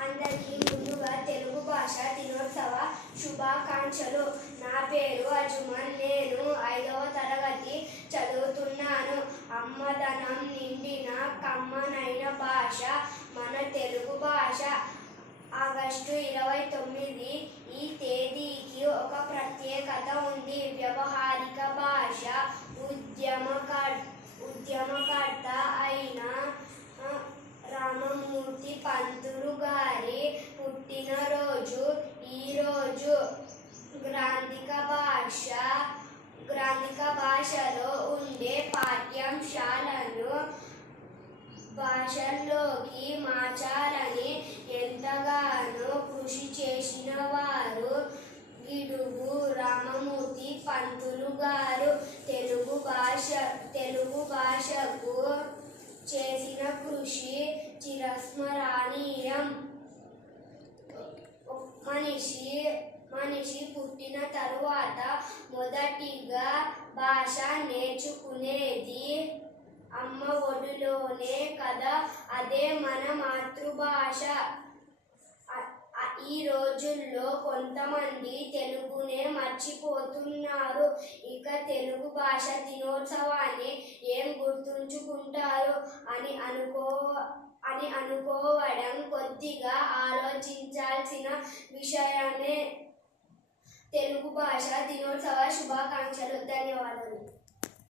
అందరికీ ముందుగా తెలుగు భాష దినోత్సవ శుభాకాంక్షలు. నా పేరు అజుమన్. నేను 5వ తరగతి చదువుతున్నాను. అమ్మదనం నిండిన కమ్మనైన భాష మన తెలుగు భాష. ఆగస్టు 29 ఈ తేదీకి ఒక ప్రత్యేకత ఉంది. వ్యవహారిక భాష. ఉద్యమకర్త అయిన రామమూర్తి పంతులు గారి పుట్టినరోజు ఈరోజు. గ్రాంధిక భాషలో ఉండే పాఠ్యాంశాలను భాషల్లోకి మార్చాలని ఎంతగానో కృషి చేసిన వారు గిడుగు రామమూర్తి పంతులు గారు. తెలుగు భాషకు చేసిన కృషి చిరస్మరణీయం. మనిషి పుట్టిన తరువాత మొదటిగా భాష నేర్చుకునేది అమ్మ ఒడిలోనే కదా. అదే మన మాతృభాష. ఈ రోజుల్లో కొంతమంది తెలుగునే మర్చిపోతున్నారు. ఇక తెలుగు భాష దినోత్సవాన్ని ఏం గుర్తుంచుకుంటారు అని అనుకోవడం కొద్దిగా ఆలోచించాల్సిన విషయమే. తెలుగు భాష దినోత్సవ శుభాకాంక్షలు. ధన్యవాదాలు.